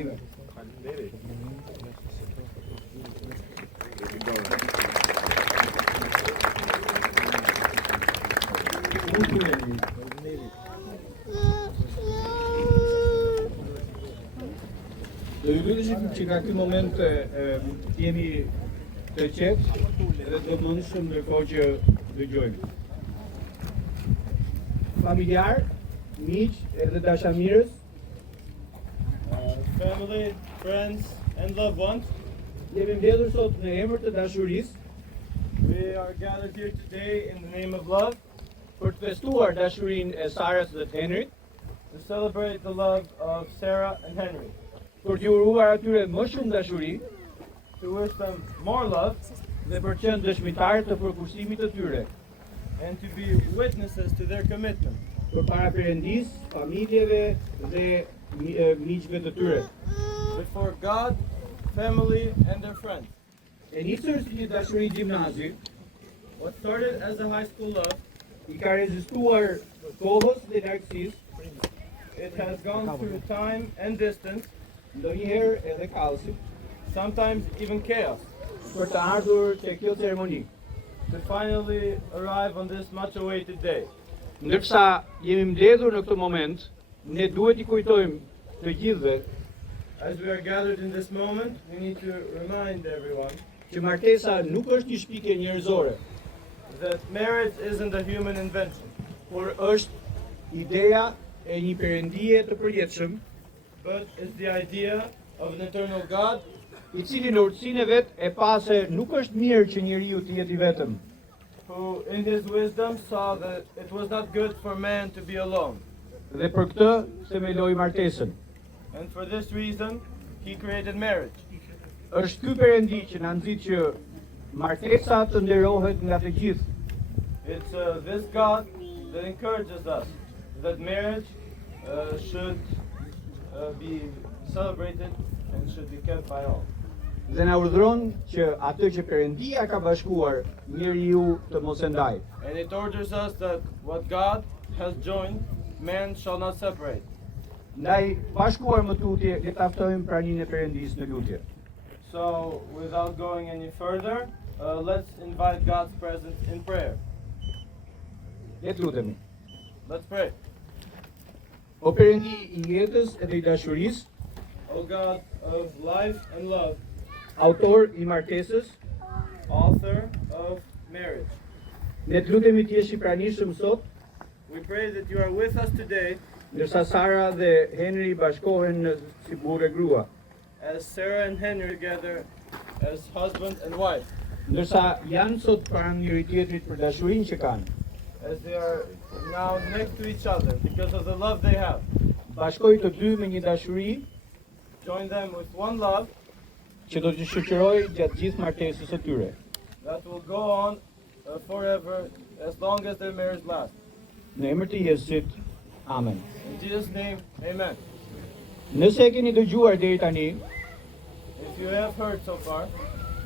adhurime. Do ju lutem që nga ky moment jemi të qetë dhe të mundshëm ndërkohë që dëgjojmë. Familjar, miq edhe dashamirës, family, friends, and loved ones, jemi mbledhur sot në emër të dashurisë we are gathered here today in the name of love për të festuar dashurinë e Sarës dhe të Henrit, to celebrate the love of Sarah and Henry, për t'ju uruar atyre më shumë dashuri to wish them more love dhe për qenë dëshmitarë të përkushtimit të tyre and to be witnesses to their commitment përpara Perëndis, familjeve dhe miqve të tyre. before God, family, and their friends. E nisur si një dashuri gjimnazi, What started as a high school love, i ka rezistuar kohës dhe largësisë, it has gone through time and distance, ndonjëherë edhe kaosit, sometimes even chaos, për të ardhur te kjo ceremoni. to finally arrive on this much awaited day. Ndërsa jemi mbledhur në këtë moment, ne duhet i kujtojmë të gjithëve As we are gathered in this moment, we need to remind everyone që martesa nuk është një shpikje njerëzore, that marriage isn't a human invention, por është ideja e një perëndie të përjetshëm, but is the idea of an eternal God i cili në urtësinë e vet e pa se nuk është mirë që njeriu të jetë i vetëm, who in his wisdom saw that it was not good for man to be alone. dhe për këtë themeloi martesën. And for this reason, he created marriage. Është ky perëndi që na nxit që martesa të nderohet nga të gjithë, It's this God that encourages us that marriage should be celebrated and should be kept by all. dhe na urdhëron që atë që Perëndia ka bashkuar, njeriu të mos e ndajë. And it orders us that what God has joined, man shall not separate. Ndaj bashkuar më tutje, le ta ftojmë praninë e Perëndisë në lutje. So, without going any further, let's invite God's presence in prayer. Le të lutemi. Let's pray. O Perëndi i jetës edhe i dashurisë, O God of life and love, autor i martesës, author of marriage, ne të lutemi të jesh i pranishëm sot, we pray that you are with us today ndërsa Sara dhe Henry bashkohen si burrë e grua, as Sarah and Henry together as husband and wife, ndërsa janë sot para njëri tjetrit për dashurinë që kanë. as they are now next to each other because of the love they have. Bashkoj të dy me një dashuri Join them with one love që do të shoqërojë gjatë gjithë martesës së tyre. that will go on forever as long as their marriage lasts. Në emër të Jezusit. Amen. In Jesus' name, amen. Nëse e keni dëgjuar deri tani, If you have heard so far,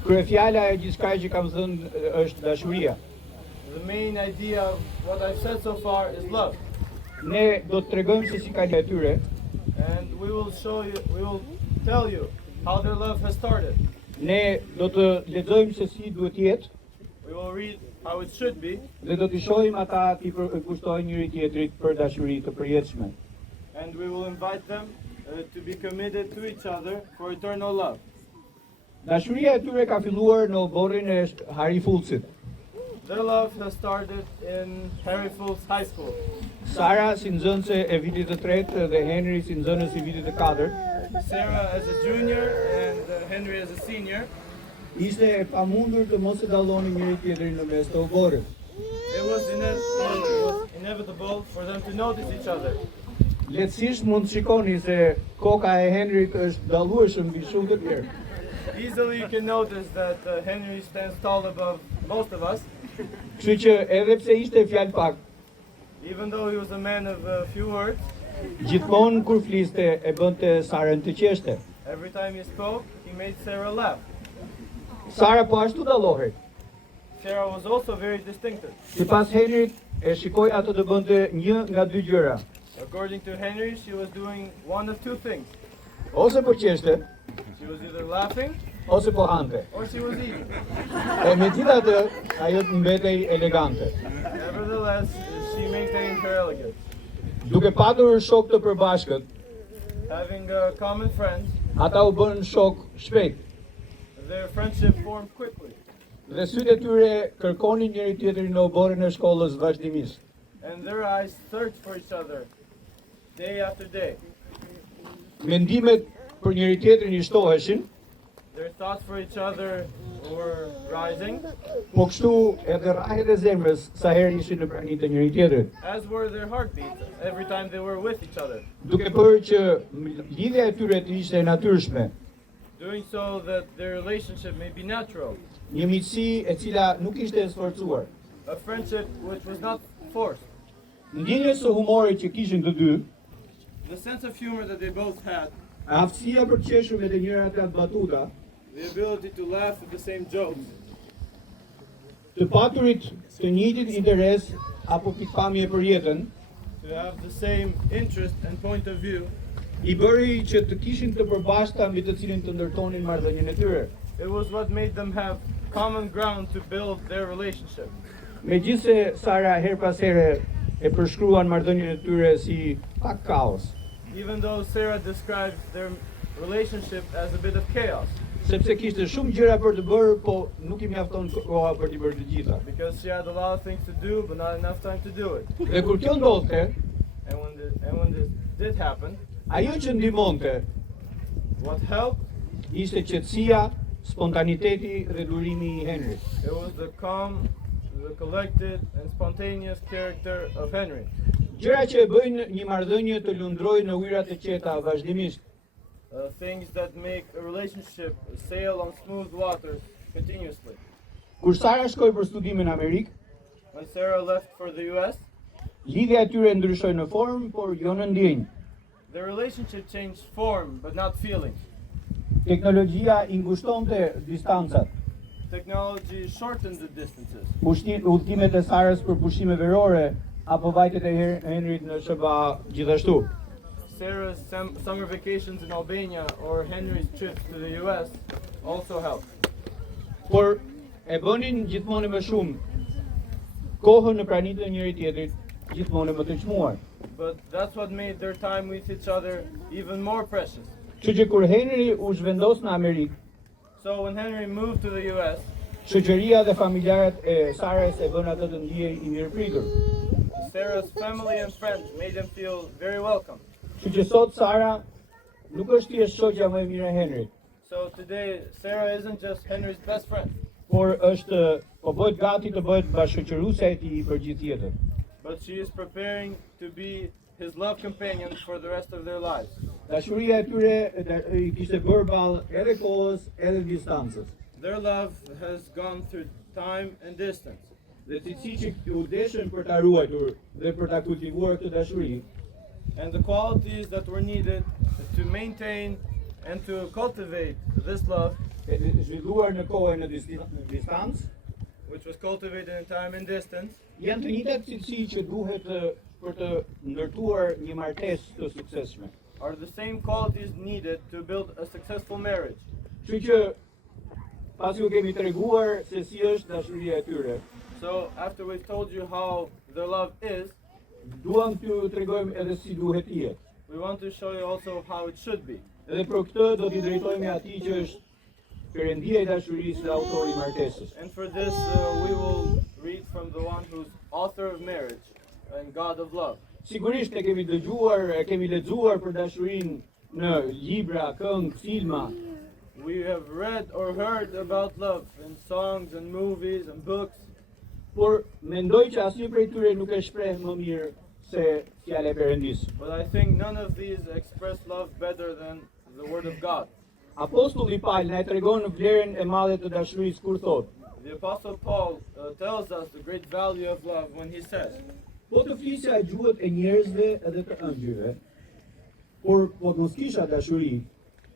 kryefjala e gjithçka që kam thënë është dashuria. the main idea of what I've said so far is love. Ne do të tregojmë se si ka qenë atyre, And we will tell you how their love has started. ne do të lexojmë se si duhet jetë We will read how it should be, dhe do t'i shohim ata t'i kushtojnë njëri tjetrit për dashuri të përjetshme. and we will invite them to be committed to each other for eternal love. Dashuria e tyre ka filluar në oborrin e Harry Fulcit. Their love has started in Harry Fulls High School. Sara si nxënëse e vitit të tretë dhe Henry si nxënës i vitit të katërt. Sarah as a junior and Henry as a senior. Ishte e pamundur të mos e dallonin njëri tjetrin në mes të oborrit. It was inevitable for them to notice each other. Lehtësisht mund të shikoni se koka e Henryt është dallueshëm mbi shumë të tjerë. Easily you can notice that Henry stands tall above most of us, Kështu që edhe pse ishte fjalë pak, even though he was a man of few words. gjithmonë kur fliste e bënte Sarën të qeshte. Every time he spoke, he made Sarah laugh. Sara po ashtu dallohej. Sarah was also very distinctive. Sipas Henryt e shikoi ato të bënte një nga dy gjëra. According to Henry, she was doing one of two things. ose po qeshte, She was either laughing ose po hante. or she was eating. E megjithatë, ajo mbetej elegante. Nevertheless, she maintained her elegance. Duke patur shok të përbashkët, Having common friends, ata u bën shok shpejt. their friendship formed quickly. Dhe sytë e tyre kërkonin njëri tjetrin në oborrin e shkollës vazhdimisht. And their eyes searched for each other day after day. Mendimet për njëri tjetrin i shtoheshin, Their thoughts for each other were rising, po kështu edhe rrahet e zemrës sa herë ishin në praninë të njëri tjetrit. as were their heartbeats every time they were with each other. Duke bërë që lidhja e tyre të ishte e natyrshme, Doing so that their relationship may be natural. një miqësi e cila nuk ishte e sforcuar. A friendship which was not forced. Ndjenjes së humorit që kishin të dy, The sense of humor that they both had, aftësia për të qeshur me të njëra të atë batuta, the ability to laugh at the same jokes, të paturit të njëjtit interes apo pikpamje për jetën, to have the same interest and point of view, i bëri që të kishin të përbashkëta mbi të cilin të ndërtonin marrëdhënien e tyre. it was what made them have common ground to build their relationship. Megjithse Sara her pas here e përshkruan marrëdhënien e tyre si pak kaos, Even though Sarah describes their relationship as a bit of chaos, sepse kishte shumë gjëra për të bërë, po nuk I mjafton koha për t'i bërë të gjitha. because she had a lot of things to do, but not enough time to do it. Dhe kur kjo ndodhte, And when this did happen, ajo që ndihmonte what helped? ishte qetësia, spontaniteti dhe durimi I Henrit. It was the calm, the collected, and spontaneous character of Henry. Gjëra që e bëjnë një marrëdhënie të lundrojë në ujërat e qeta vazhdimisht. Things that make a relationship sail on smooth waters continuously. Kur Sara shkoi për studim në Amerikë, When Sarah left for the US, lidhja e tyre ndryshoi në formë, por jo në ndjenjë. their relationship changed form, but not feeling. Teknologjia I ngushtonte distancat. Technology shortened the distances. Udhëtimet e Sarës për pushime verore apo vajtet e Henrit në SBA gjithashtu. Sarah's summer vacations in Albania or Henry's trips to the US also helped. Por e bënin gjithmonë më shumë kohën në praninë e njëri tjetrit, gjithmonë më të çmuar. But that's what made their time with each other even more precious. Kështu që kur Henri u zhvendos në Amerikë, So when Henry moved to the US, shoqëria dhe familjarët e Sarës e bën atë të ndjej I mirëpritur. Sarah's family and friends made him feel very welcome. Kështu që sot Sara nuk është thjesht shoqja më e mirë e Henrit, So today, Sarah isn't just Henry's best friend, por është po bëhet gati të bëhet bashkëqëruese e tij për gjithë jetën. but she is preparing to be his love companion for the rest of their lives. Dashuria e tyre I kishte bërë ballë edhe kohës edhe distancës. Their love has gone through time and distance. Dhe cilësi që u deshën për ta ruajtur dhe për ta kultivuar këtë dashuri, And the qualities that were needed to maintain and to cultivate this love, e zhvilluar në kohë e në distancë, which was cultivated in time and distance, janë të njëjtat cilësi që duhet për të ndërtuar një martesë të suksesshme. are the same qualities needed to build a successful marriage. Kështu që pasi u kemi treguar se si është dashuria e tyre, So after we've told you how their love is, duam t'ju tregojmë edhe si duhet të jetë. we want to show you also how it should be. Edhe për këtë do t'i drejtojmë atij që është perëndia e dashurisë dhe autori I martesës. And for this, we will read from the one who's author of marriage and God of love. Sigurisht e kemi dëgjuar, e kemi lexuar për dashurinë në libra, këngë, filma, We have read or heard about love in songs and movies and books, por mendoj që asnjë prej tyre nuk e shpreh më mirë se fjala e Perëndisë. but I think none of these express love better than the Word of God. Apostulli Paul na e tregon vlerën e madhe të dashurisë kur thotë: The Apostle Paul tells us the great value of love when he says, po të flisja e gjuhët e njerëzve edhe të ëngjëjve, por po të mos kisha dashuri,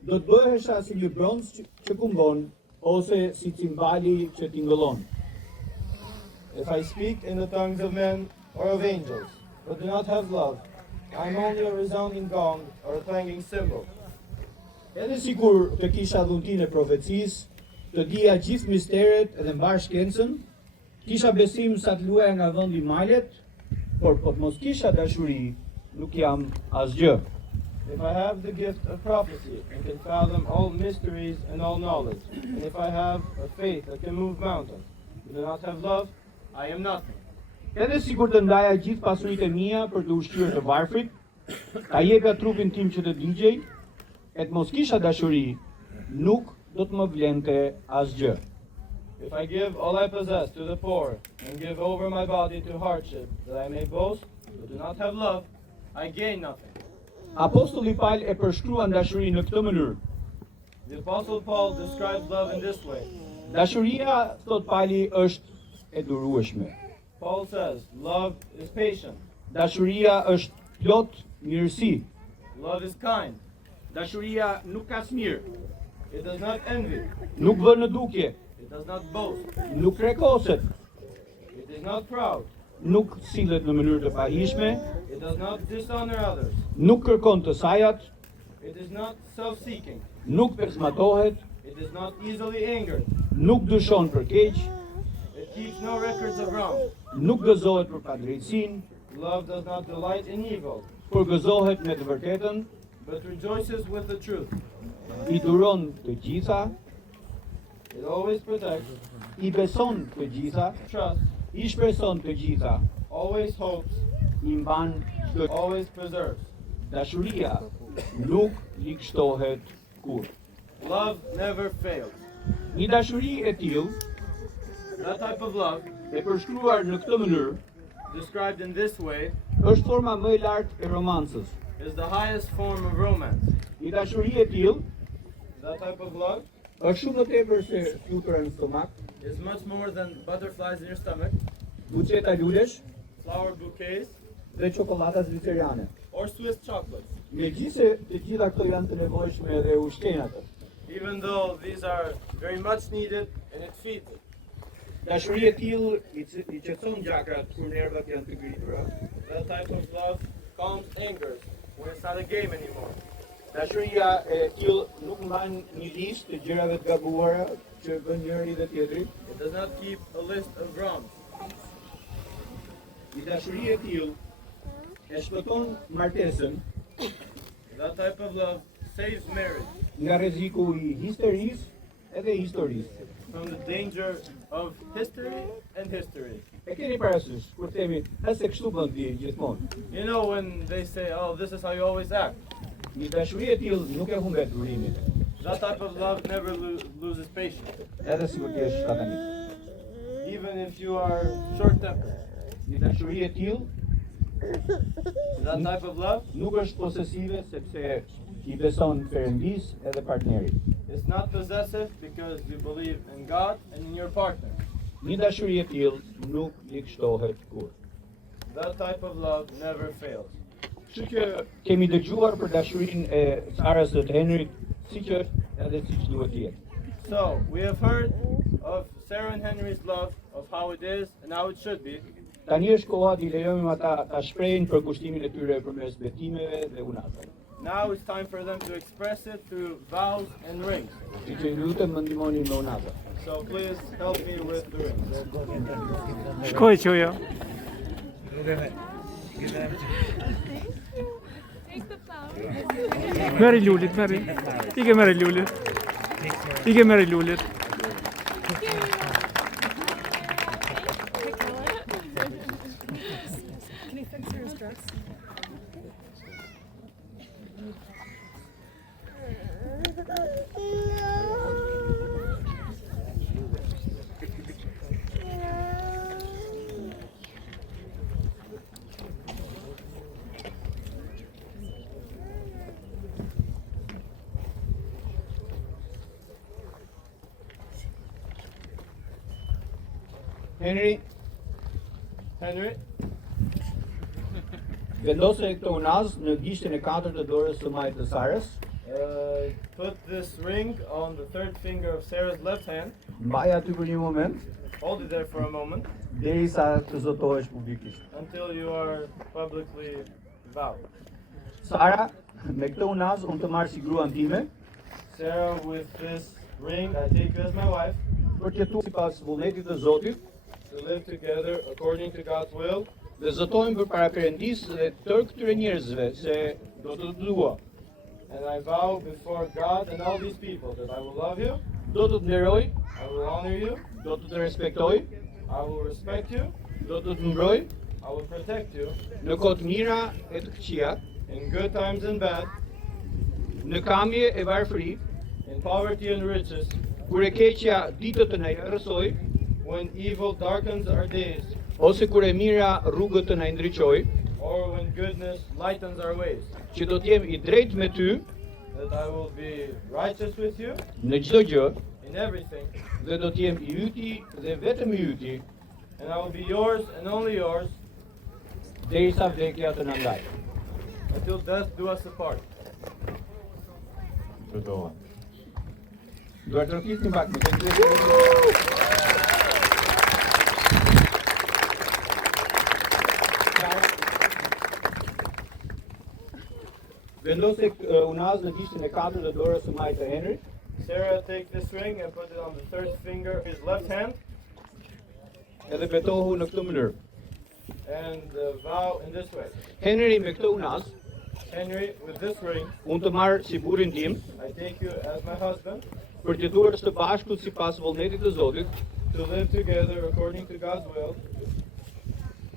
do të bëhesha si një bronz që kumbon ose si cimbali që tingëllon. If I speak in the tongues of men or of angels, but do not have love, I am only a resounding gong or a clanging cymbal. Edhe sikur të kisha dhuntinë e profecisë, të dija gjithë misteret edhe mbar shkencën, kisha besim sa të luaja nga vendi malet, por po të mos kisha dashuri, nuk jam asgjë. If I have the gift of prophecy and can fathom all mysteries and all knowledge, and if I have a faith that can move mountains, but do not have love, I am nothing. Edhe sikur të ndaja gjithë pasuritë e mia për të ushqyer të varfrit, ta jepja trupin tim që të digjej, e të mos kisha dashuri, nuk do të më vlente asgjë. If I give all I possess to the poor and give over my body to hardship, that I may boast, but do not have love, I gain nothing. Apostulli Paul e përshkruan dashurinë në këtë mënyrë. The Apostle Paul describes love in this way. Dashuria, thot Pali, është e durueshme. Paul says, love is patient, Dashuria është plot mirësi. love is kind, Dashuria nuk ka smir, it does not envy, nuk vën në dukje, it does not boast, nuk rekoset, it is not proud, nuk sillet në mënyrë të pahishme, it does not dishonor others, nuk kërkon të sajat, it is not self-seeking, nuk përsmatohet, it is not easily angered, nuk dyshon për keq, it keeps no records of wrong. nuk gëzohet për padrejtësinë, Love does not delight in evil, por gëzohet me të vërtetën, but rejoices with the truth. i duron të gjitha, It always protects, i beson të gjitha, trusts, i shpreson të gjitha, always hopes, i mban çdo always preserves. dashuria nuk likshtohet kur. Love never fails. Një dashuri e tillë, That type of love, e përshkruar në këtë mënyrë, described in this way, është forma më e lartë e romancës. is the highest form of romance. Një dashuri e tillë That type of love është shumë më tepër se flutura në stomak, is much more than butterflies in your stomach, buqeta lulesh flower bouquets, dhe çokolada zviceriane. or Swiss chocolates. Megjithëse të gjitha këto janë të nevojshme dhe ushqejnë atë. Even though these are very much needed and it feeds it. Dashuria e tillë i qetëson gjakrat kur nervat janë të ngritura. That type of love calms anger when it's not a game anymore. Dashuria e tillë nuk mban një listë të gjërave të gabuara që bën njëri dhe tjetri. It does not keep a list of wrongs. Një dashuri e tillë e shpëton martesën That type of love saves marriage nga rreziku i histerisë edhe historisë. from the danger of history and history. E keni parasysh kur themi se kështu bën ti gjithmonë. You know when they say, oh, this is how you always act. Një dashuri e tillë nuk e humbet durimin, That type of love never loses patience. edhe sikur ti je shkatanik. Even if you are short-tempered. Një dashuri e tillë That type of love nuk është posesive sepse i beson Perëndis edhe partnerit. is not possessive because you believe in God and in your partner. Një dashuri e tillë nuk likshtohet kur. That type of love never fails. Kështu që kemi dëgjuar për dashurinë e Sarës së Henrit, siç është edhe siç duhet të jetë. So, we have heard of Sarah and Henry's love, of how it is and how it should be. Tani është koha t'i lejojmë ata ta shprehin për kushtimin e tyre përmes betimeve dhe unazave. Now it's time for them to express it through vows and rings. Siç ju lutem më ndihmoni me unaza. So please help me with the rings. Shkoj që jo. Meri lulit, meri. Ike meri lulit. Ike meri lulit. Can you fix her dress? Henry, Henry, vendose këtë unaz në gishtin e 4 të dorës së majtë të Sarës, put this ring on the third finger of Sarah's left hand. mbaj aty për një moment, Hold it there for a moment derisa të zotohesh publikisht. until you are publicly vowed. Sara, me këtë unaz unë të marr si gruan time Sarah, with this ring, I take you as my wife, për të jetuar sipas vullnetit të Zotit, to live together according to God's will, dhe zotojmë përpara Perëndisë dhe tërë këtyre njerëzve se do të të dua. and I vow before God and all these people that I will love you, Do të të nderoj, I will honor you, do të të respektoj, I will respect you, do të të mbroj I will protect you në kohë të mira e të këqija, in good times and bad, në kamje e varfëri, in poverty and riches, kur e keqja ditët të na rrësoj, when evil darkens our days, ose kur e mira rrugët të na ndriçoj, or when goodness lightens our ways, që do të jem i drejtë me ty that I will be righteous with you në çdo gjë in everything, dhe do të jem i yti dhe vetëm i yti and I will be yours and only yours derisa vdekja të na ndaj. until death do us apart. Duar të rëkisni pak më të Vendose unaz në gishtin e 4 të dorës së majtë të Henry, Sarah, take this ring and put it on the third finger of his left hand, edhe betohu në këtë mënyrë. and vow in this way. Henry me këtë unaz, Henry, with this ring, unë të marr si burrin tim I take you as my husband, për të jetuar së bashku sipas vullnetit të Zotit, to live together according to God's will,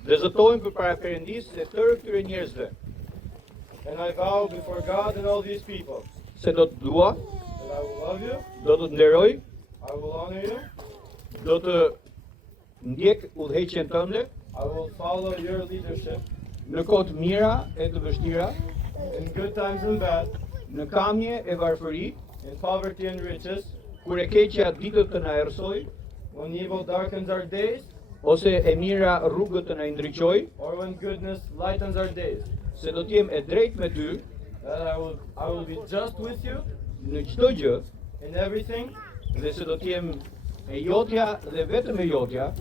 dhe zotojmë përpara Perëndisë se tërë këtyre njerëzve and I vow before God and all these people se do të dua, that I will love you, do të nderoj, I will honor you, do të ndjek udhëheqjen tënde I will follow your leadership në kohë të mira e të vështira, in good times and bad, në kamje e varfëri, in poverty and riches, kur e keqja ditët të na errësoj, when evil darkens our days, ose e mira rrugët të na ndriçoj, or when goodness lightens our days, se do të jem e drejtë me ty that I will be just with you në çdo gjë in everything, dhe se do të jem e jotja dhe vetëm e jotja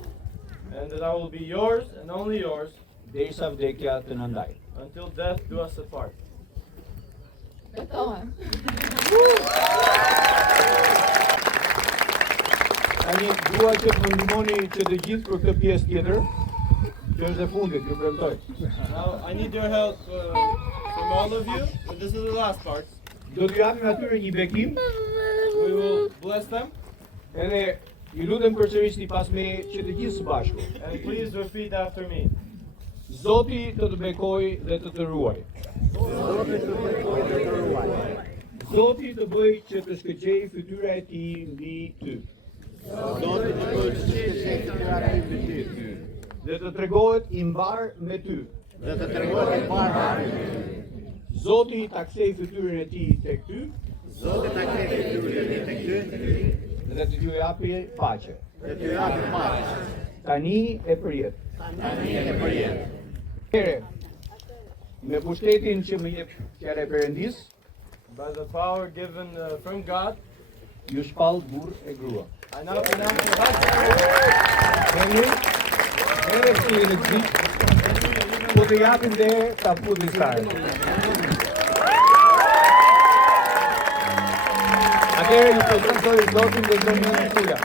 and that I will be yours and only yours derisa vdekja të na ndaj. until death do us apart. Betohem. Tani dua që të më ndihmoni që të gjithë për këtë pjesë tjetër, që është e fundit, ju premtoj. Now I need your help from all of you, but this is the last part. Do t'ju japim atyre një bekim, We will bless them, edhe ju lutem përsërisni pas meje që të gjithë së bashku. and please repeat after me. Zoti të të bekoj dhe të të ruaj. Zoti të bëj që të shkëlqej fytyra e tij mbi ty. Dhe të tregohet i mbar me ty. Zoti ta kthej fytyrën e tij tek ty. Dhe të t'ju japi paqe. Tani e përjet. Here, me pushtetin që më jep fjala e Perëndisë, By the power given from God, ju shpall burr e grua. I now pronounce you husband. Henry, here si në gjithë, po të japim dhe ta futin sarë. Atëherë ju prezantoj Zotin dhe zonjën e tuja.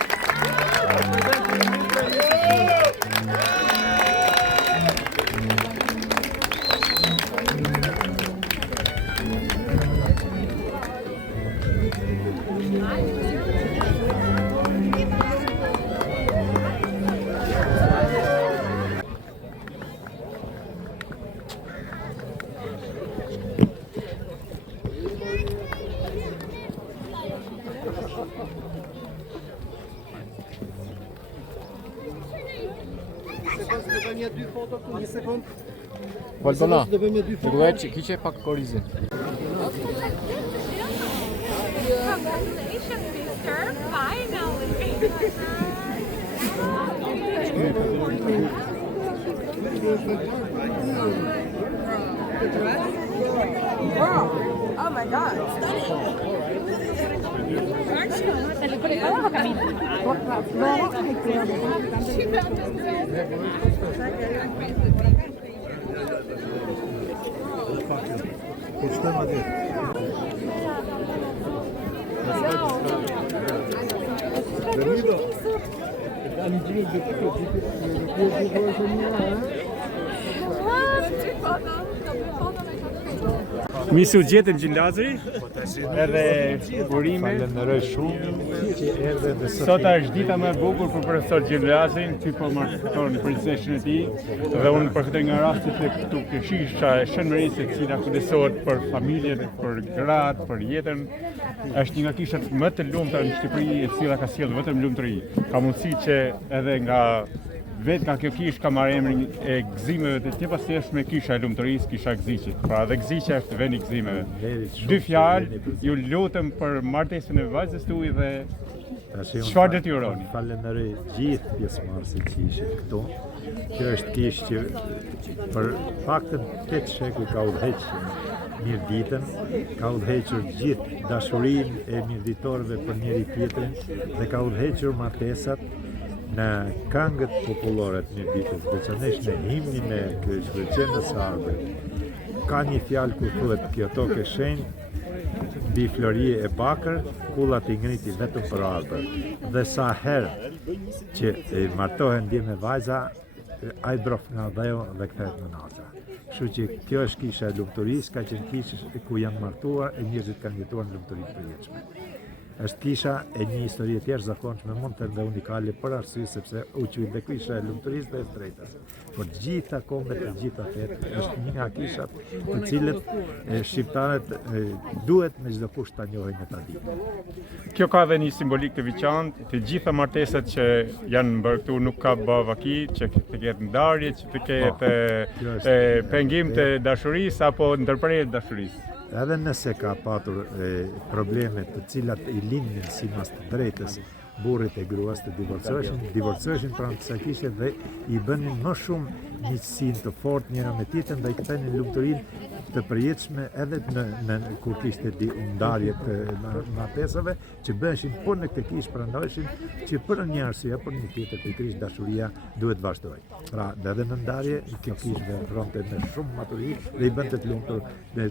Balbona, duhet që kiqe pak korizin. Congratulations, mister. Finally. Wow. Oh my God. Misu gjetën Gjinlazri, edhe urime. Falenderoj shumë që erdhe dhe Sot është dita më e bukur për profesor Gjinlazrin, ty po martoton princeshën e tij, dhe unë përfitoj nga rasti se këtu kishisha e Shënmërisë e cila kujdesohet për familjen, për gratë, për jetën. Është një nga kishat më të lumta në Shqipëri e cila ka sjellë vetëm lumturi. Ka mundësi që edhe nga vetë ka kjo kish ka marrë emrin e gëzimeve të tje pasjeshme kisha e lumëtërisë, kisha e gëziqit. Pra dhe gëziqja është vend i gëzimeve. Dy fjalë, ju lutëm për martesën e vajzës tuaj dhe çfarë detyroni? Falenderoj gjithë pjesëmarrësit që ishin këtu. Kjo është kishë që për faktën 8 shekuj ka udhëhequr mirëditën, ka udhëhequr gjithë dashurinë e mirëditorëve për njëri tjetrin dhe ka udhëhequr martesat në këngët popullore të mirëditës, veçanërisht në himnin e Shkëlqenës së Arbërit. Ka një fjalë ku thuhet kjo tokë e shenjtë, mbi florie e bakër, kullat i ngriti vetëm për arbër. Dhe sa herë që martohen dje me vajza, ai brof nga dheu dhe kthehet në naza. Kështu që kjo është kisha e lumturisë, ka qenë kisha ku janë martuar e njerëzit kanë jetuar në lumturi të përjetshme. Është kisha e një histori të jashtëzakonshme, mund të dhe unikale për arsye sepse u quajnë dhe kisha e lumturisë dhe e drejtës. Por gjitha kombet e gjitha fetë është një nga kishat të cilët shqiptarët duhet me çdo kusht ta njohin e ta dinë. Kjo ka dhe një simbolik të veçantë, të gjitha martesat që janë bërë këtu nuk ka bë vaki, që të ketë ndarje, që të ketë pengim të dashurisë apo ndërprerje të dashurisë. Edhe nëse ka patur probleme të cilat i lindin sipas të drejtës, burrit e gruas të divorcoheshin pranë kësaj kishe dhe i bënin më shumë miqësinë të fortë njëra me tjetrën dhe i kthenin lumturinë të përjetshme edhe në kur kishte ndarje të martesave që bëheshin po në këtë kishë prandoheshin që për një arsye apo një tjetër pikërisht dashuria duhet vazhdoj. Pra edhe në ndarje kjo kishë vepronte me shumë maturi dhe i bënte të lumtur dhe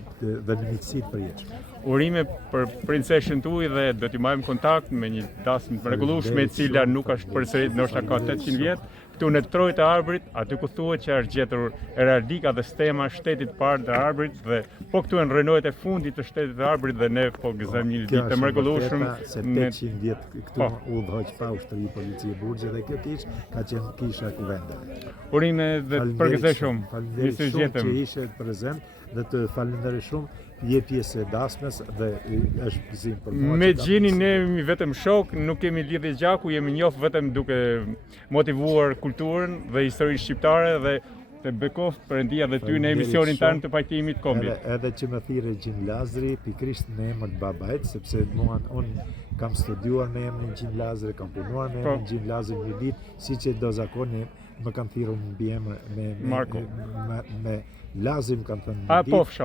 në miqësi të përjetshme. Urime për princeshën tuaj dhe do t'i marrim kontakt me një dasmë të mrekullueshme e cila nuk është përsërit ndoshta ka 800 vjet. Këtu në Trojë të Arbërit, aty ku thuhet që është gjetur eraldika dhe stema shtetit parë të Arbërit dhe po këtu janë rrënojët e fundit të shtetit të Arbërit dhe ne po gëzojmë një ditë të mrekullueshme. Se 800 vjet këtu udhëhoq pa ushtri policie burgje dhe kjo kishë ka qenë kisha e kuvendeve. Urime dhe përgëzoj shumë. Faleminderit shumë që ishe prezent dhe të falenderoj shumë. Je pjesë e dasmës dhe është gëzim për mua. Me Gjinin ne jemi vetëm shok, nuk kemi lidhje gjaku, jemi njoh vetëm duke motivuar kulturën dhe historinë shqiptare dhe të bekoft Perëndia dhe ty në emisionin tanë të pajtimit kombit. Edhe që më thirrë Gjinlazri pikërisht në emër të babait, sepse unë kam studiuar me emrin Gjinlazri, kam punuar me emrin Gjinlazri një ditë, siç e do zakoni më kanë thirrur mbi emër me Lazim kanë thënë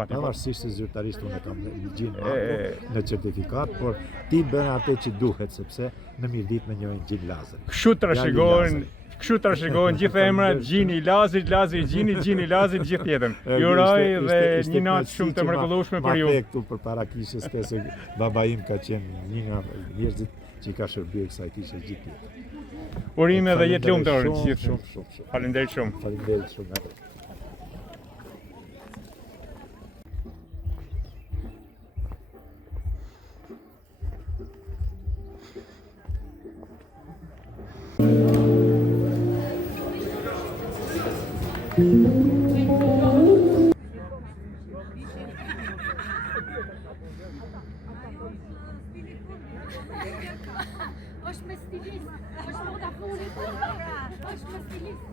pavarësisht se zyrtarisht unë kam ligjin në certifikat, por ti bën atë që duhet sepse në mirëditë më njohin Gjinlazrin. Kështu trashëgojnë gjithë emrat, Gjini Lazri, Gjini, Gjini Lazri, gjithë jetën. Ju uroj dhe një natë shumë të mrekullueshme për ju. Këtu përpara kishës se baba im ka qenë një nga njerëzit që ka shërbyer kësaj kishe gjithë jetën. Urime dhe jetë lumtur gjithë. Shumë. Faleminderit shumë. Faleminderit shumë. është me stilist, është fotografi, është me stilist.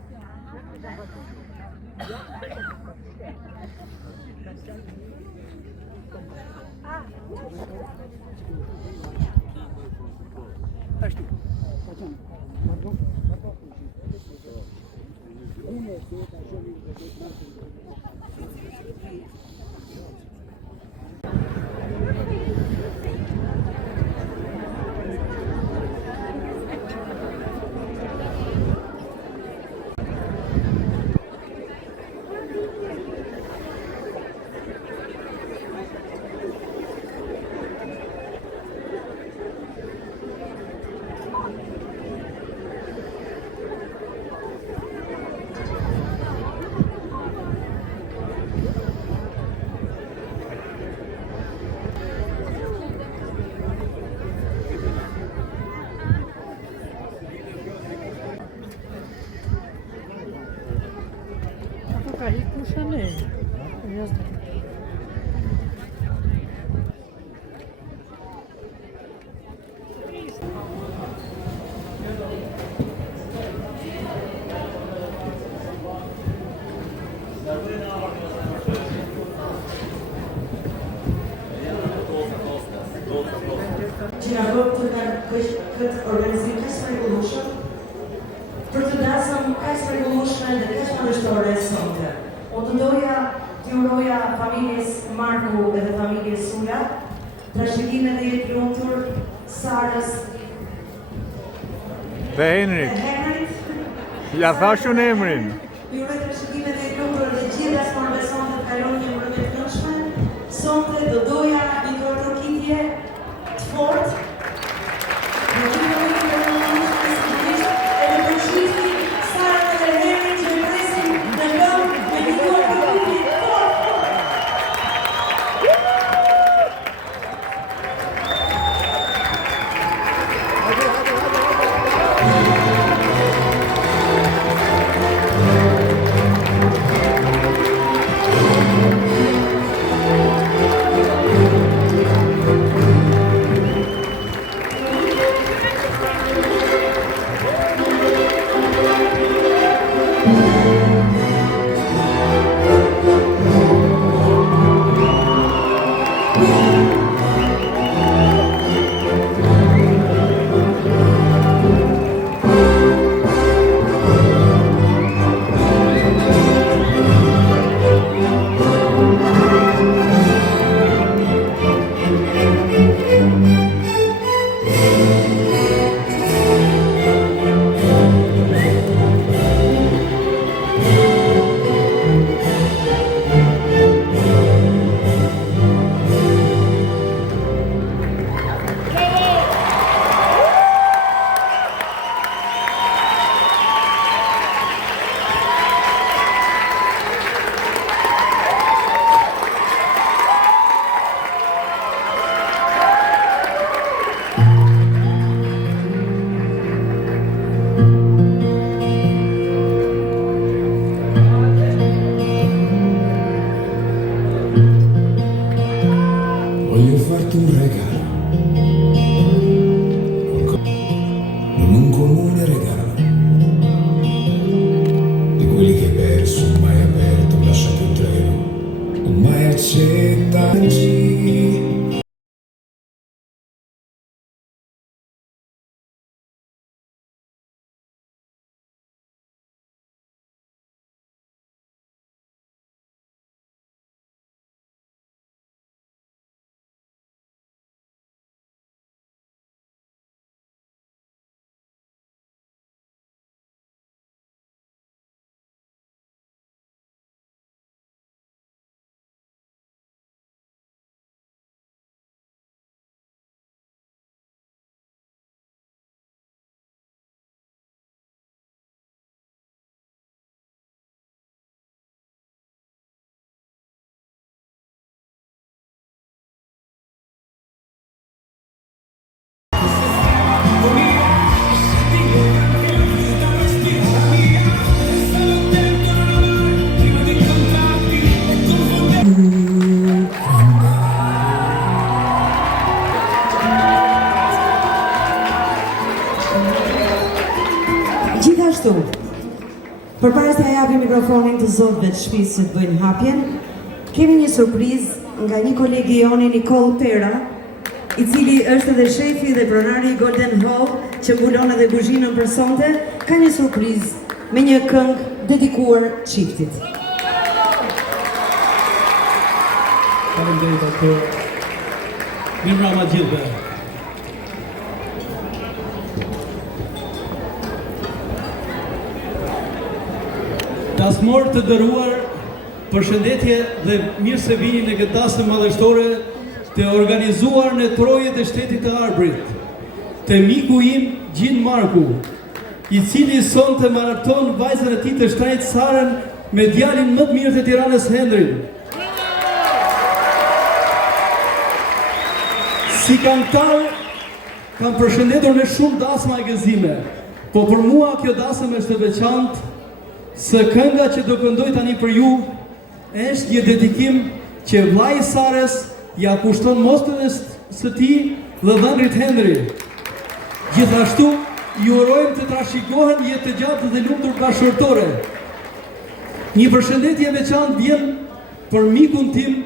që na bë këtë organizim kaq të rregullueshëm, për të dasëm kaq të rregullueshme dhe kaq madhështore sonte. Unë të doja t'ju uroja familjes Marku edhe familjes Sula, trashëgime dhe jetë lumtur Sarës Dhe Henrit. Ja thash unë emrin. Ju uroj trashëgime dhe jetë lumtur dhe gjithë asnjë sonte të kaloni një mbrëmje të këndshme. Sonte do doja një trokitje të fortë. Voglio farti un regalo, un comune regalo, di quelli che hai perso, mai aperto, lasciato in treno, mai accettati. Gjithashtu, përpara se ja japim mikrofonin të zotëve të shtëpisë që të bëjnë hapjen, kemi një surprizë nga një kolegi joni, Nikol Pera, i cili është edhe shefi dhe pronari i Golden Hall, që mbulon edhe kuzhinën për sonte, ka një surprizë me një këngë dedikuar çiftit. Faleminderit atë. Mirëmbrëma gjithëve. Dasmor të nderuar, përshëndetje dhe mirë se vini në këtë dasmë madhështore të organizuar në Trojet e Shtetit të Arbërit, të miku im Gjin Marku, i cili sonte marton vajzën e tij të shtrenjtë Sarën me djalin më të mirë të Tiranës Henrin. Si kantar, kam përshëndetur me shumë dasma e gëzime, po për mua kjo dasëm është e veçantë, se kënga që do këndoj tani për ju është një dedikim që vllai i Sarës ja kushton mostrën së tij dhe dhënrit Henri. Gjithashtu, ju urojmë të trashëgohen jetë të gjatë dhe lumtur bashkëtorë. Një përshëndetje e veçantë vjen për mikun tim,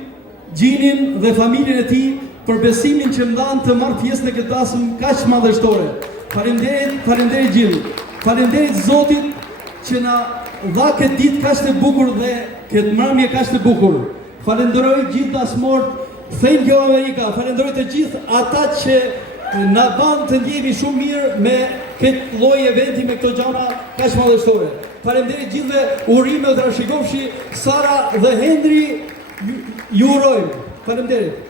Gjinin dhe familjen e tij, për besimin që më dhanë të marrë pjesë në këtë dasëm kaq madhështore. Faleminderit gjithë. Faleminderit Zotit që na dha këtë ditë kaq të bukur dhe këtë mbrëmje kaq të bukur. Falenderoj gjithë dasmorët. Thank you Amerika. Falenderoj të gjithë ata që na ban të ndjehemi shumë mirë me këtë lloj eventi, me këto gjëra kaq madhështore. Faleminderit gjithëve, urime të trashëgofshi, Sara dhe Hendri ju urojmë. Faleminderit.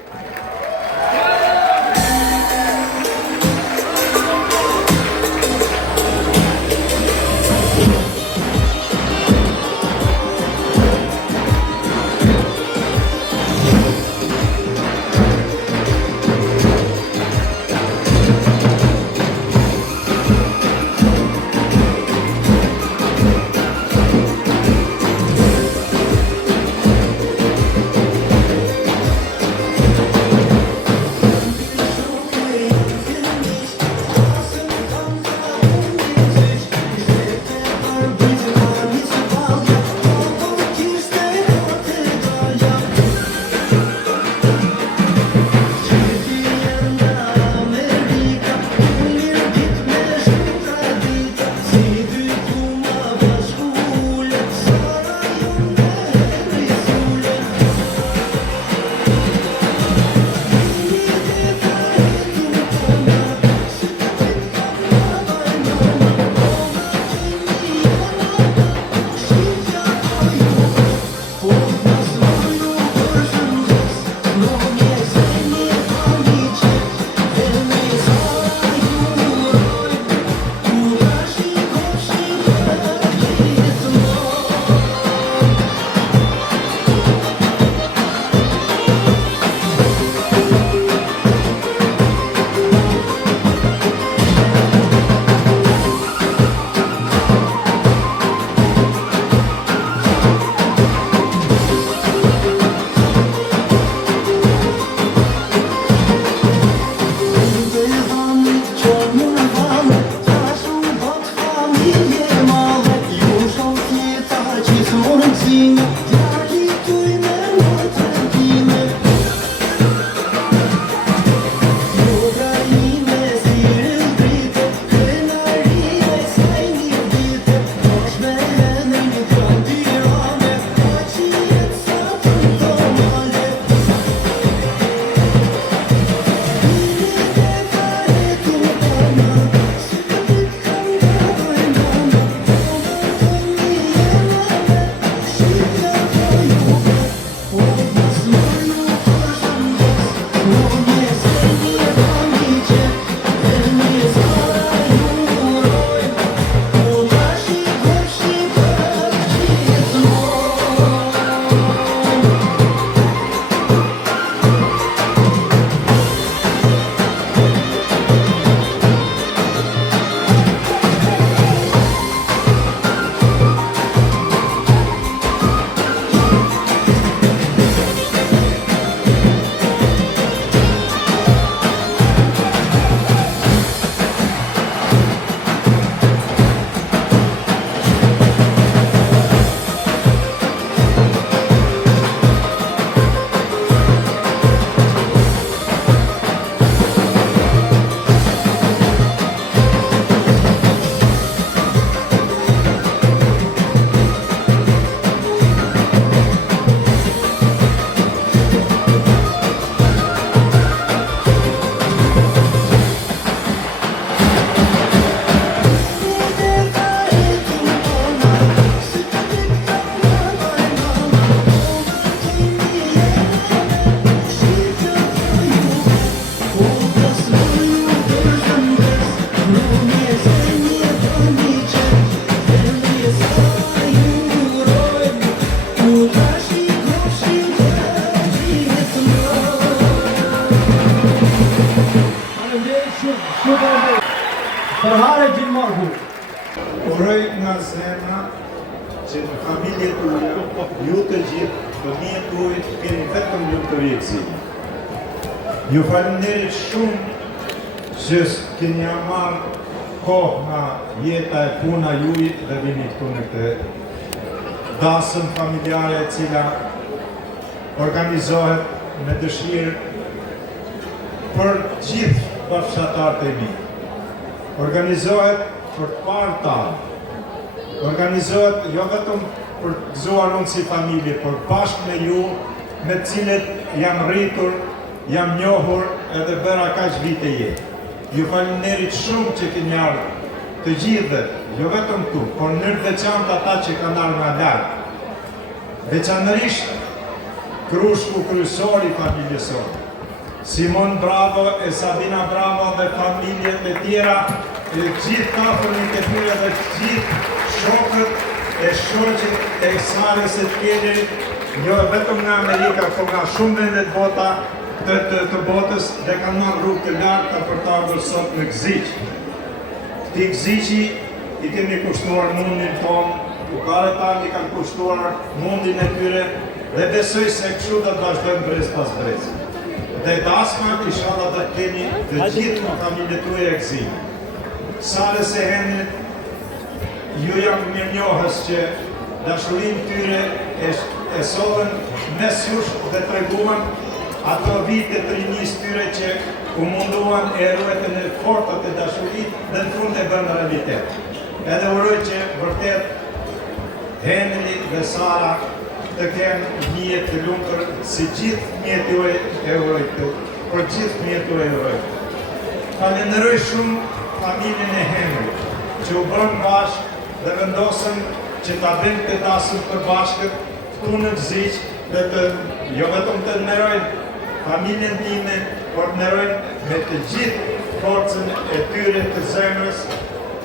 Përhare Gjilmarku. Uroj nga zemra që në familje tuja, ju të gjithë, fëmijët tuaj, keni vetëm ju të rjekësi. Ju faleminderit shumë që keni marrë kohë nga jeta e puna jujit dhe vini këtu në këtë dasëm familjare e cila organizohet me dëshirë për gjithë bashkëtarët e mi. Organizohet për të parë tanë. Organizohet jo vetëm për të gëzuar unë si familje, por bashkë me ju, me cilët jam rritur, jam njohur edhe bëra kaq vite jetë. Ju faleminderit shumë që keni ardhur, të gjithë, jo vetëm tu, por në veçantë ata që kanë ardhur nga larg. Veçanërisht krushku kryesor i familjes sonë. Simon Bravo e Sabina Bravo dhe familjet e tjera, gjithë kafërnin të tyre dhe gjithë shokët e shoqit e Sarës së Tjelit, jo vetëm nga Amerika, por nga shumë vendet të botës dhe kanë marrë rrugë të larta për të ardhur sot në Gziq. Këti Gziqi i kemi kushtuar mundin tonë, ukarët tanë i kanë kushtuar mundin e tyre dhe besoj se kështu do të vazhdojmë brez pas brez. Dhe dasmat inshallah do të keni të gjithë në familjet tuaja e Gziqit. Sarës e Henrit, ju jam mirënjohës që dashurinë tyre e sollën mes jush dhe treguan ato vite të rinisë tyre që u munduan e ruajtën e fortat e dashurisë dhe në fund e bën realitet. Edhe uroj që vërtet Henri dhe Sara të kenë një jetë të lumtur si gjithë fëmijët juaj e uroj për gjithë fëmijët juaj e uroj. Falenderoj shumë familjen e Henrit që u bën bashkë dhe vendosën që ta bëjnë të dasëm të bashkët këtu në Gziq dhe të jo vetëm të ndërojnë familjen time, por të ndërojnë me të gjithë forcën e tyre të zemrës,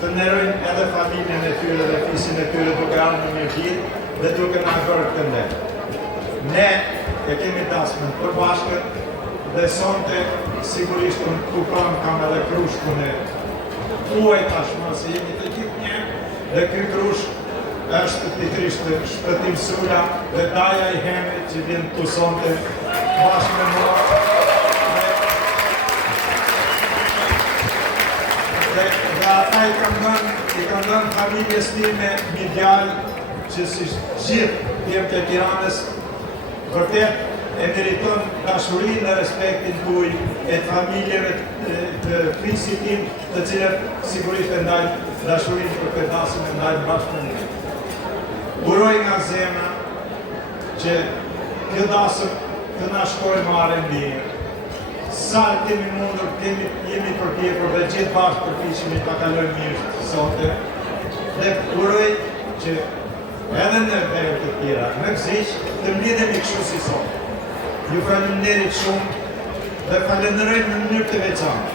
të ndërojnë edhe familjen e tyre dhe fisin e tyre duke ardhur në mirëqiri dhe duke na bërë këtë ndër. Ne e kemi dasmën të bashkët dhe sonte sigurisht unë ku pranë kam edhe krushkun e tuaj tashmë se jemi të gjithë një dhe ky krushk është pikërisht shpëtim sula dhe daja i Henrit që vjen të sonte bashkë me mua. Dhe ata i kanë dhënë familjes time një djalë që si gjithë jem të Tiranës, vërtet e meriton dashurinë dhe respektin tuaj e familjeve të fisit tim, të cilët sigurisht e ndajnë dashurinë për këtë dasëm e ndajnë bashkë me ne. Uroj nga zemra që kjo dasëm të na shkojë marrë mirë. Sa kemi mundur, jemi përpjekur dhe gjithë bashkë përpiqemi ta kalojmë mirë sonte. Dhe uroj që edhe në vende të tjera, në Gziq, të mblidhemi kështu si sot. Ju falenderit shumë dhe falenderoj në mënyrë të veçantë.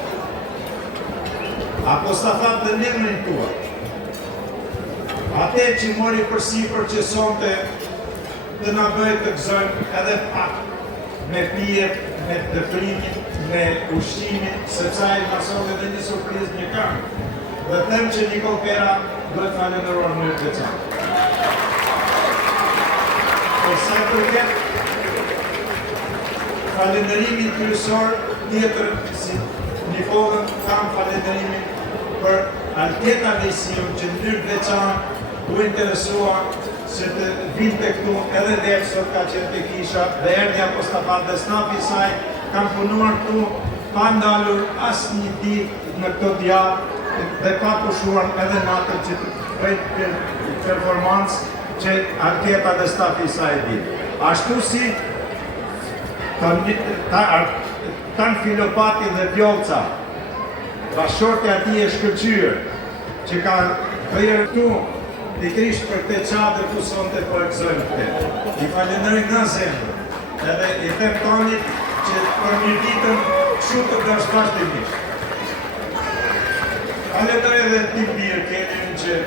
Apostafat dhe në emrin tuaj. Ate që mori përsipër që sonte të na bëjë të gëzojmë edhe pak me pijet, me të frimit, me ushqimin, sepse ai na solli edhe një surprizë një këngë. Dhe them që Nikol Pera duhet falenderuar në mënyrë të veçantë. Por sa i përket falenderimin kryesor tjetër si Nikolën kam falenderimin për Alketa Lejsion që në mënyrë të veçantë u interesua se të vinte këtu edhe dhe sot ka qenë të kisha dhe erdhi apostafat dhe snapi saj kam punuar këtu pa ndalur asë një ditë në këto djatë dhe pa pushuar edhe natën që të bëjt performancë që Alketa dhe stafi saj ditë. Ashtu si tanë Filopati dhe Vjolca, bashorte ati e shkëllqyër, që ka bëjër këtu pikërisht për këtë çadër ku sonte po e gëzojmë këtë. I falenderoj nga zemër, edhe i them tonit që për një ditën kështu të bësh vazhdimisht. Falenderoj edhe ti mirë Kenin që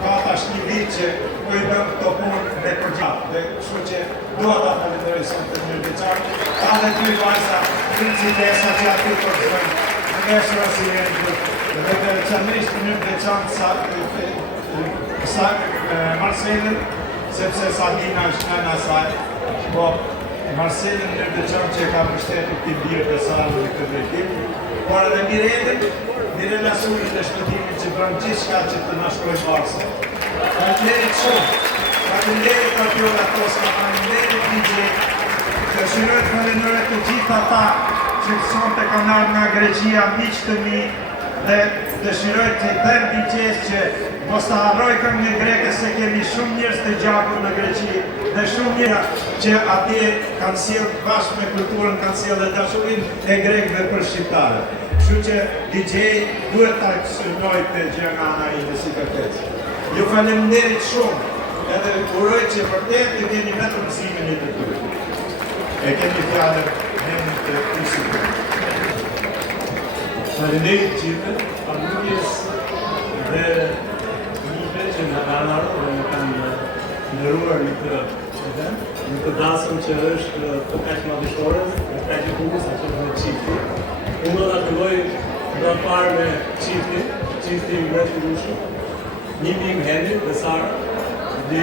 ka tash një vit që po i bëm këto punë me përgjatë. Dhe kështu që dua ta falenderoj sonte në veçantë. Ka dhe ty vajza, principesa që aty po gëzojmë. Në veshura si jenë dhe veçanërisht në veçantë Marcelën, sepse Sabina është nëna saj, po Marcelën në veçantë që ka mbështetur këtij birë të Sarës në këtë drejtim, por edhe Miretën, Mirela Sullit dhe shpëtimin që bën gjithçka që të na shkojë bashkë. Faleminderit shumë. Faleminderit Patiola Toska, faleminderit DJ. Dëshiroj të falenderoj të gjithë ata që që sonte kanë ardhur nga Greqia, miq të mi, dhe dëshiroj të them digjes që mos të harroj këngën greke se kemi shumë njerëz të gjakur në Greqi dhe shumë njerëz që atje kanë sjellë bashkë me kulturën, kanë sjellë dhe dashurinë e grekëve për shqiptarët. Kështu që DJ duhet ta shënoj të gjëra ana ide si kërkesë. Ju faleminderit shumë, edhe uroj që vërtet të keni vetëm mësimin e të tyre. E kemi fjallën në të kushit. Faleminderit gjithë, familjes dhe miqve që nga kanë ardhur dhe në kanë ndëruar në këtë event, në të dasëm që është të kaq madhështore, të kaq e bukur sa që është çifti. Unë do ta filloj nga parë me çifti i mrekullueshëm, Nimi Henry dhe Sara, dhe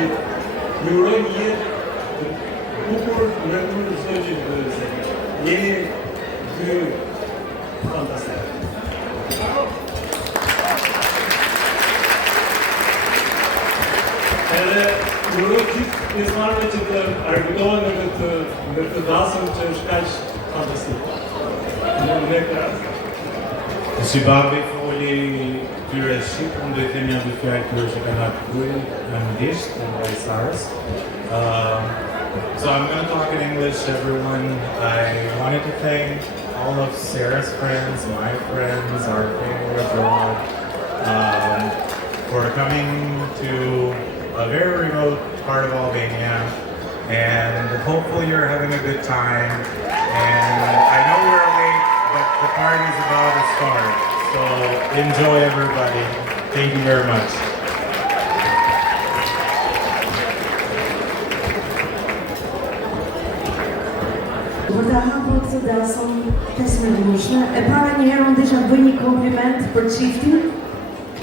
ju uroj një jetë të bukur në çdo gjë që bëni. Jeni dy fantastik. Edhe uroj gjithë pjesëmarrëve që të argëtohen në këtë dasëm që është kaq fantastik. Si babi foli tyre shqip, unë do të them janë dy fjalë tyre që kanë ardhur në anglisht dhe Sarës. So I'm going to talk in English, everyone. I wanted to thank all of Sarah's friends, my friends, our family abroad, for coming to a very remote part of Albania. And hopefully you're having a good time. And I know we're late, but the party's about to start. So enjoy, everybody. Thank you very much. Për të hapur këtë dasëm 15 minushme, e para njëherë unë disha të bëj një kompliment për çiftin,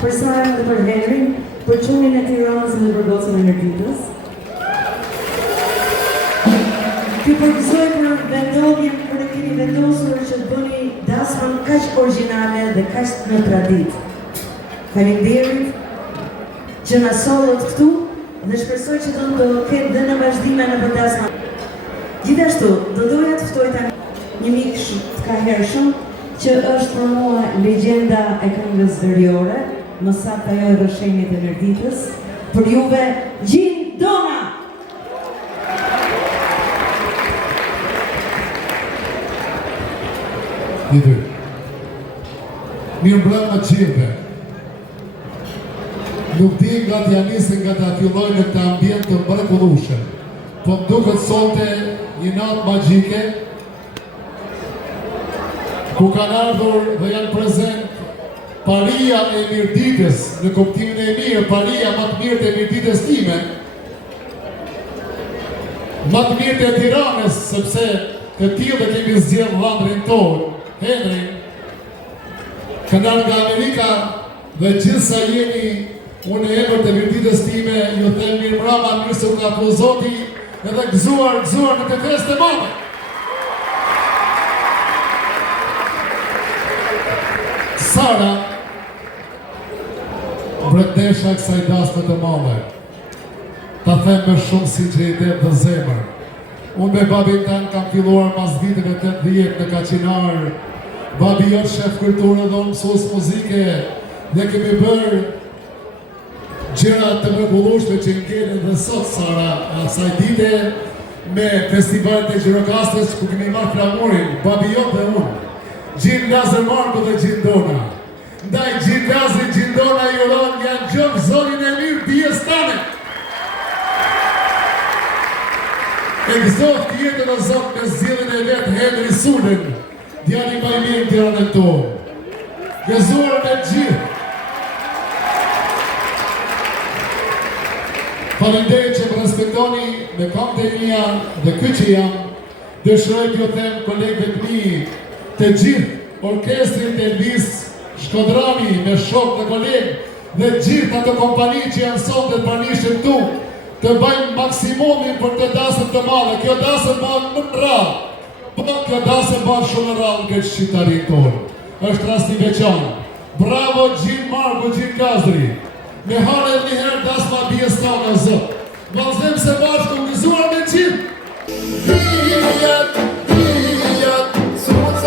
për Sarën dhe për Henrin, për çunin e Tiranës dhe për gocën e Mirditës. Ti përgëzoj për vendodhjen, për e keni vendosur që të bëni dasmën kaq origjinale dhe kaq në traditë. Faleminderit që na sollët këtu dhe shpresoj që do të ketë dhe në vazhdime në dasma. Gjithashtu, do doja të ftoj tani një mik të kahershëm që është për mua legjenda e këngës veriore, më saktë ajo e rrëshenjit e Mirditës, për juve Gjindona! Mirë mbrëma gjithëve. Nuk di nga t'ja nisën nga t'a filloj në këtë ambient të mrekullueshëm, po më duket sonte një natë magjike ku kanë ardhur dhe janë prezent paria e Mirditës, në kuptimin e mirë, paria më të mirë të Mirditës time, më të mirë të Tiranës, sepse të tillë kemi zgjedhur vëndrin tonë, Henry, kanë ardhur nga Amerika dhe gjithsa jeni, unë e emër të Mirditës time, ju them mirë mbrëma, mirë se u ka pru Zoti, edhe gëzuar në të festë të madhe. Sara, mbretëresha e kësaj dasme të madhe, ta them me shumë sinqeritet dhe zemër. Unë me babin tanë kam filluar mas viteve 80 në Kaqinar. Babi jot shef kulturë dhe unë mësues muzike dhe kemi bërë gjëra të mrekullueshme që ngelen dhe sot Sara, asaj dite me festivalet e Gjirokastës ku kemi marrë flamurin, babi jot dhe unë, Gjin Lazër Marko dhe Gjindona. Ndaj Gjin Lazër, Gjindona i uron janë gjëmë zonin e mirë dijes tane. E gëzoft jetën o Zot me zgjidhjen e vetë Henry Sulën, djali më i mirë në Tiranën tonë. Gëzuar me gjithë. Faleminderit që më respektoni me këngët e mia dhe ky që jam. Dëshiroj t'ju them kolegëve të mi, të gjithë orkestrin të Elvis Shkodrani me shok dhe kolegë dhe gjithë ato kompani që janë sot dhe pranishin tu, të bëjmë maksimumin për të dasëm të madhe. Kjo dasëm bëhet më në rrallë, po kjo dasëm bëhet shumë në rrallë nga shqiptarit tonë. Është rasti veçantë. Bravo Gjin Marko, Gjin Gazdri. Me hare një herë dasma bjes tonë e Zot. Vazhdojmë se bashkë të gëzuar me qimë. Vijat, sucat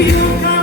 Vino